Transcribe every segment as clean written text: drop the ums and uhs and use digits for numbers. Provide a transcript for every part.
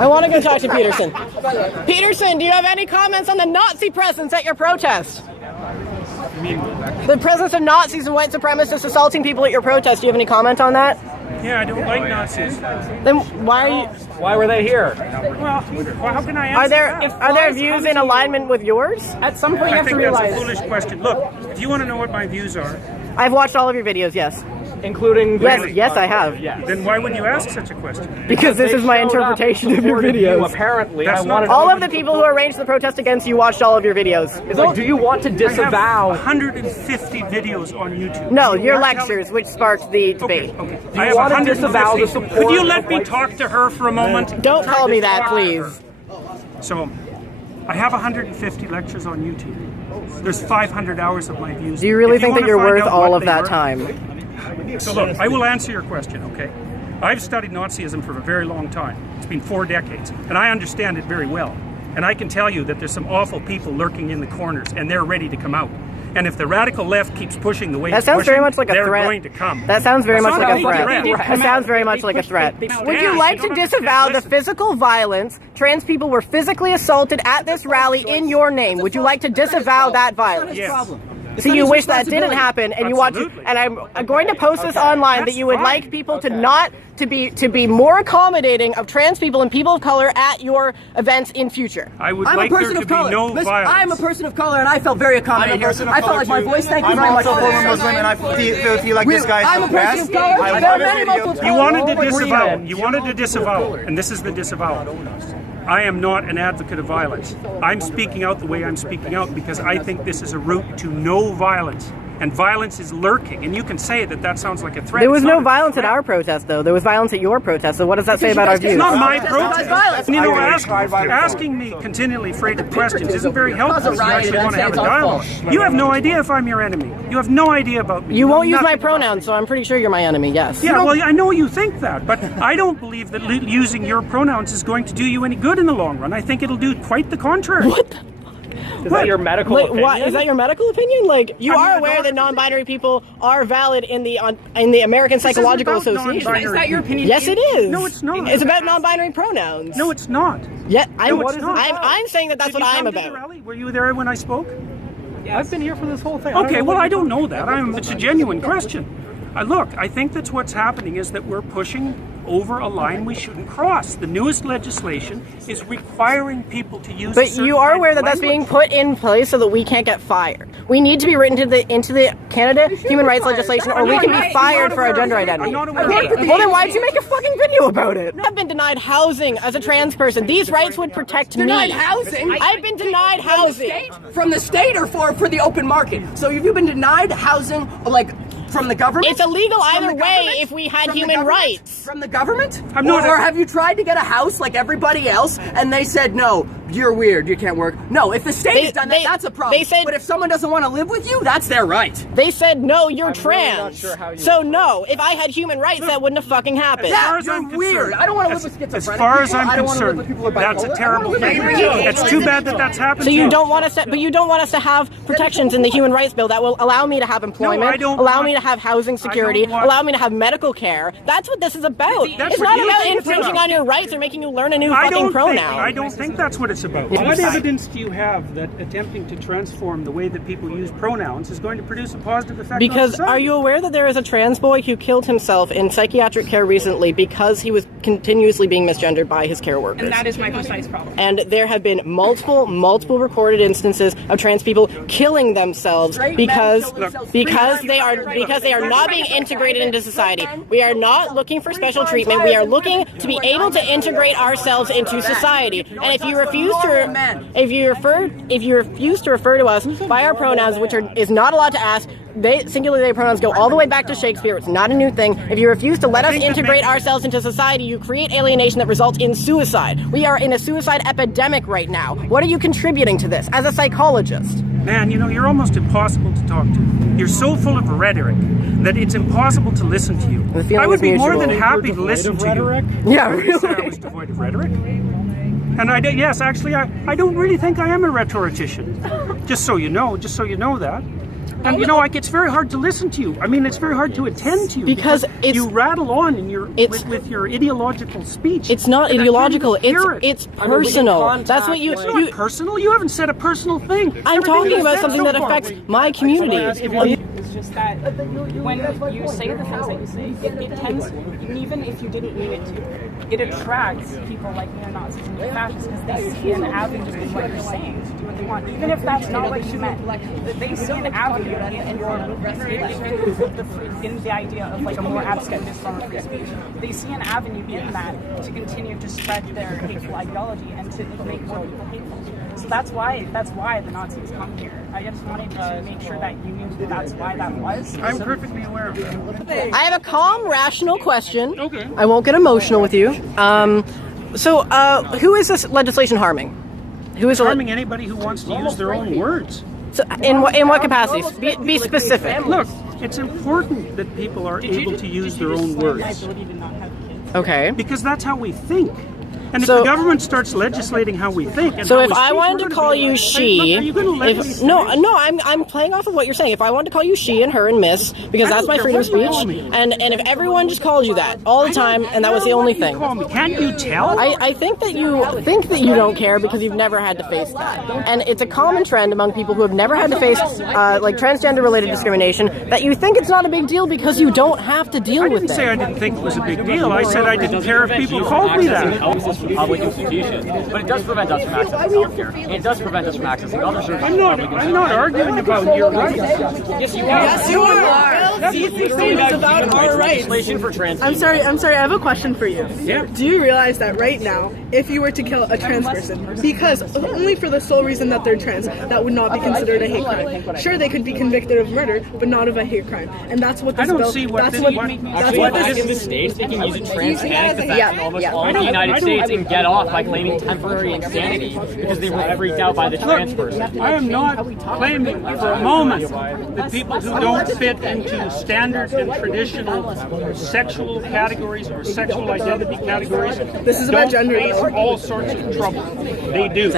I want to go talk to Peterson. Peterson, do you have any comments on the Nazi presence at your protest? The presence of Nazis and white supremacists assaulting people at your protest. Do you have any comment on that? Yeah, I don't like Nazis. Then why are you? Why were they here? Well, how can I answer Are there views in alignment with yours? At some point, you have to realize. That's a foolish question. Look, do you want to know what my views are? I've watched all of your videos. Yes. Including yes, I have. Yes. Then why would you ask such a question? Because this is my interpretation of your videos. Apparently, all of the people who arranged the protest against you watched all of your videos. Like, do you want to disavow? I have 150 videos on YouTube. No, your lectures, which sparked the debate. Okay. Do you want to disavow the support? Could you let me talk to her for a moment? Don't call me that, please. So, I have 150 lectures on YouTube. There's 500 hours of my views. Do you really think that you're worth all of that time? So look, I will answer your question, okay? I've studied Nazism for a very long time. It's been 4 decades, and I understand it very well. And I can tell you that there's some awful people lurking in the corners, and they're ready to come out. And if the radical left keeps pushing the way that sounds very much like a threat. They're going to come. That sounds very much like a threat. That sounds very much like a threat. Would you like to disavow the physical violence? Trans people were physically assaulted at this rally in your name. Would you like to disavow that violence? Yes. So you wish that didn't happen, and you want to, and I'm going to post this online that you would like people to not to be more accommodating of trans people and people of color at your events in future. I would like there to be no violence. I'm a person of color, and I felt very accommodating here. I felt like my voice. Thank you very much. I'm also one of those women. I feel like this guy is the best. I'm a person of color. There are many multiple. You wanted to disavow. You wanted to disavow, and this is the disavowal. I am not an advocate of violence. I'm speaking out the way I'm speaking out because I think this is a route to no violence. And violence is lurking. And you can say that that sounds like a threat. There was no violence at our protest, though. There was violence at your protest. So what does that say about our views? It's not my protest. You know, asking me continually freighted questions isn't very helpful if you actually want to have a dialogue. You have no idea if I'm your enemy. You have no idea about me. You won't use my pronouns, so I'm pretty sure you're my enemy, yes. Yeah, well, I know you think that, but I don't believe that using your pronouns is going to do you any good in the long run. I think it'll do quite the contrary. What the? Is that your medical opinion? What, is that your medical opinion? Like, you are aware that non-binary people are valid in the American Psychological Association. Is that your opinion? Yes, it is. No, it's not. It's about non-binary pronouns. No, it's not. Yeah, I'm saying that that's what I'm about. The rally? Were you there when I spoke? Yes. I've been here for this whole thing. Okay, well, I don't know that. It's a genuine question. Look, I think that's what's happening is that we're pushing over a line we shouldn't cross. The newest legislation is requiring people to use. But you are aware that that's being put in place so that we can't get fired. We need to be written into the Canada human rights legislation, or we can be fired for our gender identity. I'm not aware. Well, then why did you make a fucking video about it? I've been denied housing as a trans person. These rights would protect me. Denied housing? I've been denied housing. From the state or for the open market? So have you been denied housing, like, from the government? It's illegal either way if we had human rights. From the government? Or have you tried to get a house like everybody else and they said, no, you're weird, you can't work? No, if the state has done that, that's a problem. But if someone doesn't want to live with you, that's their right. They said, no, you're trans. Really sure so no, if I had human rights, that wouldn't have fucking happened. Yeah, you're weird. I don't want to live with schizophrenic As far as I'm concerned, that's a terrible thing. It's too bad that that's happened. So you don't want us to, but you don't want us to have protections in the human rights bill that will allow me to have employment, allow me to have housing security, allow me to have medical care. That's what this is about. It's not about infringing on your rights or making you learn a new fucking pronoun. I don't think that's what it's about. What evidence do you have that attempting to transform the way that people use pronouns is going to produce a positive effect on Because society? are you aware that there is a trans boy who killed himself in psychiatric care recently because he was continuously being misgendered by his care workers? And that is my precise problem. And there have been multiple recorded instances of trans people killing themselves because they are not being integrated into society. We are not looking for special treatment. We are looking to be able to integrate ourselves into society. And if you refuse to refer to us by our pronouns, which is not allowed to ask, singular they pronouns go all the way back to Shakespeare. It's not a new thing. If you refuse to let us integrate ourselves into society, you create alienation that results in suicide. We are in a suicide epidemic right now. What are you contributing to this as a psychologist? Man, you know, you're almost impossible to talk to. You're so full of rhetoric that it's impossible to listen to you. I would be more than happy to listen to you. Yeah, really? I was devoid of rhetoric. And I don't really think I am a rhetorician. Just so you know that. And you know, like, it's very hard to listen to you. I mean, it's very hard to attend to you because you rattle on in your with your ideological speech. It's not ideological. It's personal. That's what you. It's not personal. You haven't said a personal thing. I'm talking about something that affects my community. It's just that when you say the things that you say, it tends, even if you didn't mean it to, it attracts people like neo-Nazis and fascists because they see an avenue in what you're saying to do what they want, even if that's not what you meant. They see an avenue in the idea of like a more abstract form of free speech. They see an avenue in that to continue to spread their hateful ideology and to make more people hateful. So that's why the Nazis come here. I just wanted to make sure that you knew that's why that was. I'm perfectly aware of that. I have a calm, rational question. Okay. I won't get emotional with you. Who is this legislation harming? Who is harming anybody who wants to use their own words? So in what capacity? Be specific. Look, it's important that people are able to use their own words. Okay. Because that's how we think. And if the government starts legislating how we think, and so if I wanted to call you she, are you going to let me say? No, I'm playing off of what you're saying. If I wanted to call you she and her and miss, because that's my freedom of speech, and if everyone just called you that all the time, and that was the only thing, can't you tell? I think that you don't care because you've never had to face that, and it's a common trend among people who have never had to face like transgender-related discrimination that you think it's not a big deal because you don't have to deal with it. I didn't say I didn't think it was a big deal. I said I didn't care if people called me that. Public institutions, but it does prevent us from accessing healthcare. It does prevent us from accessing other services. I'm not arguing about your rights. Yes, you are. Yes, you are. These things about our rights. For trans I'm sorry. I have a question for you. Yeah. Do you realize that right now, if you were to kill a trans person, because only for the sole reason that they're trans, that would not be considered a hate crime. Sure, they could be convicted of murder, but not of a hate crime. And that's what this bill. That's what this in the States, they can use a trans panic attack in almost all of the United States and get off by claiming temporary insanity because they were freaked out by the trans person. I am not claiming for a moment that people who don't fit into standard and traditional sexual categories or sexual identity categories this is about gender face all sorts of trouble. They do.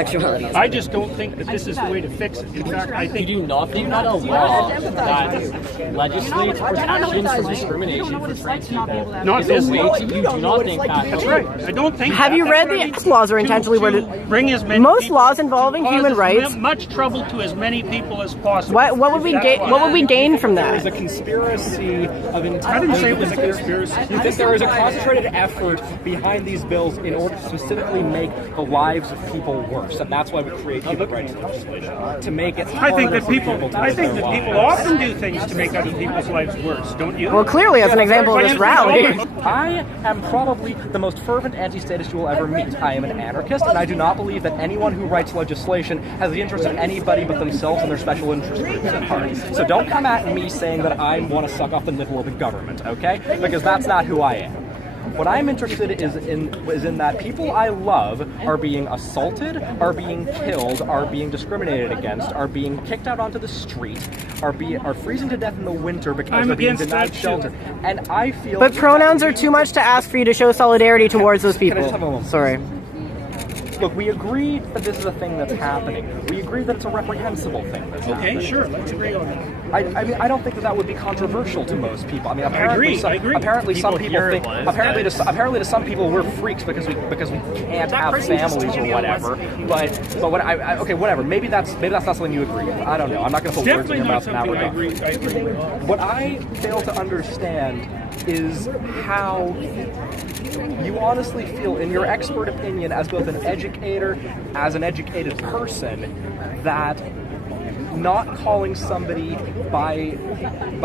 I just don't think that this is the way to fix it. In fact, I think do you not a law that legislates protections from discrimination for trans people? Not this way. You do not think that. That's right. I don't think. Have you read the laws are intentionally worded? Bring as many most laws involving human rights. Much trouble to as many people as possible. What would we gain? What would we gain from that? There's a conspiracy of intent. I didn't say it was a conspiracy. You think there is a concentrated effort behind these bills in order to specifically make the lives of people worse, and that's why we create human rights legislation to make it. I think that people often do things to make other people's lives worse. Don't you? Well, clearly, as an example of this rally. I am probably the most fervent anti-statist you will ever meet. I am an anarchist, and I do not believe that anyone who writes legislation has the interest of anybody but themselves and their special interest groups at heart. So don't come at me saying that I want to suck off the nipple of the government, okay? Because that's not who I am. What I'm interested is in that people I love are being assaulted, are being killed, are being discriminated against, are being kicked out onto the street, are freezing to death in the winter because they're being denied shelter. And I feel. But pronouns are too much to ask for you to show solidarity towards those people. Sorry. Look, we agree that this is a thing that's happening. We agree that it's a reprehensible thing that's happening. Okay, sure, let's agree on that. I mean, I don't think that would be controversial to most people. I mean, apparently, I agree. Apparently, some people think. Apparently, to some people, we're freaks because we can't have families or whatever. But what okay, whatever. Maybe that's not something you agree with. I don't know. I'm not going to put words in your mouth in that regard. I agree with. What I fail to understand is how you honestly feel, in your expert opinion, as both an educator, as an educated person, that not calling somebody by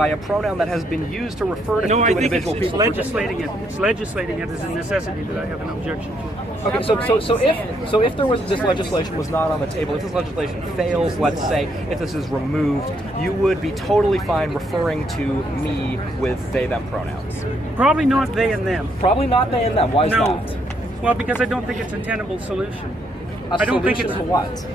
a pronoun that has been used to refer to individual people. It's legislating it as a necessity that I have an objection to. Okay, so if there was this legislation was not on the table, if this legislation fails, let's say, if this is removed, you would be totally fine referring to me with they them pronouns. Probably not they and them. Probably not they and them. Why is that? Well, because I don't think it's a tenable solution. I don't think it's a what?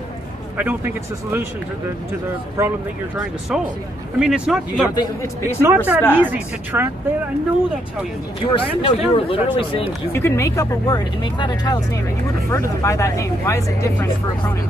I don't think it's the solution to the problem that you're trying to solve. I mean, it's not. Look, it's not that easy to track that. I know that's how you. You were literally saying you can make up a word and make that a child's name, and you would refer to them by that name. Why is it different for a pronoun?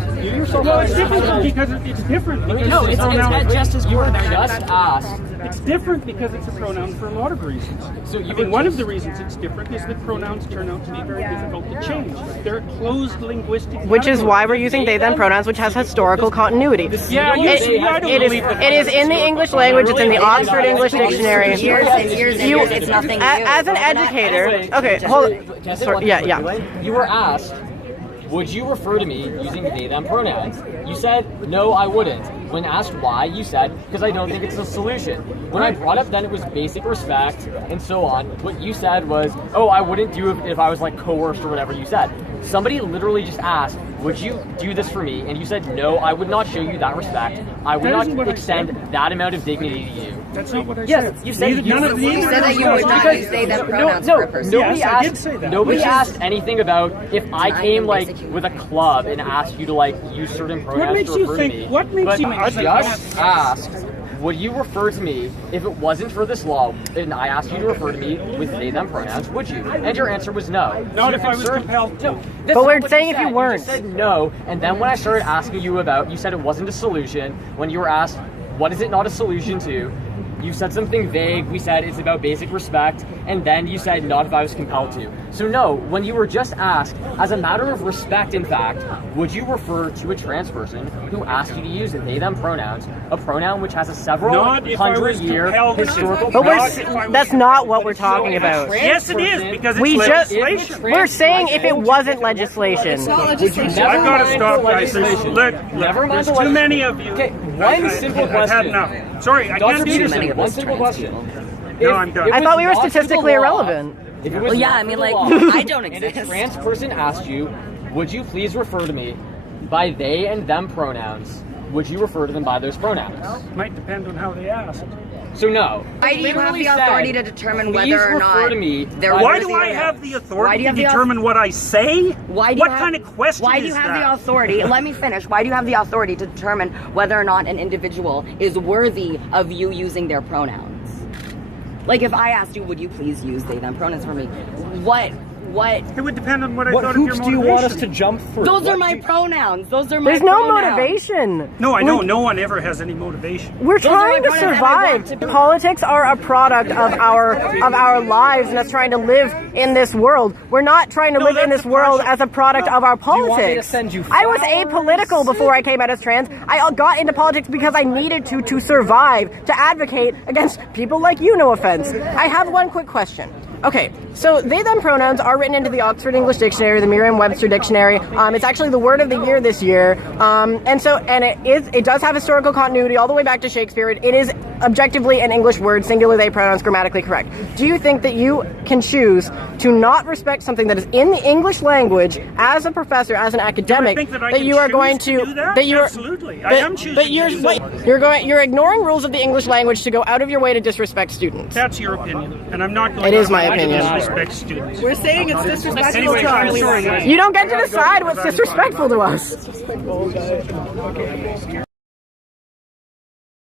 Well, it's different because it's different. No, it's just as core. Just asked. It's different because it's a pronoun for a lot of reasons. So I mean, one of the reasons it's different is that pronouns turn out to be very difficult to change. They're a closed linguistic. Which is why we're using they them pronouns, which has historical continuity. Yeah, it is in the English language. It's in the Oxford English Dictionary. Years and years and years. It's nothing new. As an educator, okay, hold on. Sorry, yeah. You were asked, would you refer to me using they them pronouns? You said, no, I wouldn't. When asked why, you said, because I don't think it's a solution. When I brought up then it was basic respect and so on, what you said was, oh, I wouldn't do it if I was like coerced or whatever you said. Somebody literally just asked, would you do this for me? And you said, no, I would not show you that respect. I would not extend that amount of dignity to you. That's not what I said. Yes, you said you said that you would not use they them pronouns for a person. Nobody asked anything about if I came like with a club and asked you to like use certain pronouns to refer to me. What makes you I just asked, would you refer to me if it wasn't for this law and I asked you to refer to me with they them pronouns, would you? And your answer was no. Not if I was compelled to. No, but we're saying if you weren't. You said no, and then when I started asking you about, you said it wasn't a solution. When you were asked, what is it not a solution to? You said something vague. We said it's about basic respect, and then you said not if I was compelled to. So no, when you were just asked, as a matter of respect, in fact, would you refer to a trans person who asked you to use they them pronouns, a pronoun which has a several hundred-year historical? But that's not what we're talking about. Yes, it is because it's legislation. We're saying if it wasn't legislation. It's not legislation. I've got to stop, guys. There's too many of you. Okay, one simple question. I've had enough. Sorry, I can't do this. One simple question. No, I'm done. I thought we were statistically irrelevant. Well, yeah, I mean, like, I don't exist. And a trans person asked you, would you please refer to me by they and them pronouns? Would you refer to them by those pronouns? Might depend on how they asked. So no. Why do you have the authority to determine whether or not Why do I have the authority to determine what I say? What kind of question is that? Why do you have the authority? Let me finish. Why do you have the authority to determine whether or not an individual is worthy of you using their pronouns? Like, if I asked you, would you please use they them pronouns for me? What? It would depend on what I What thought of your hoops motivation. do you want us to jump through? Those are my pronouns. Those are my There's no pronouns. motivation. No, I know. No one ever has any motivation. We're trying to survive. Politics are a product of our lives and us trying to live in this world. We're not trying to live in this world as a product of our politics. Do you want me to send you I was flowers? apolitical before I came out as trans. I got into politics because I needed to survive, to advocate against people like you, no offense. I have one quick question. Okay, so they them pronouns are written into the Oxford English Dictionary, the Merriam-Webster Dictionary. It's actually the word of the year this year, and it does have historical continuity all the way back to Shakespeare. It is objectively an English word, singular they pronouns, grammatically correct. Do you think that you can choose to not respect something that is in the English language as a professor, as an academic, that you are going to that you're absolutely? I am choosing. But you're ignoring rules of the English language to go out of your way to disrespect students. That's your opinion, and I'm not going. It is my opinion. Disrespect students. We're saying it's disrespectful Anyway, to I'm us. sorry. You don't get to decide what's disrespectful to us.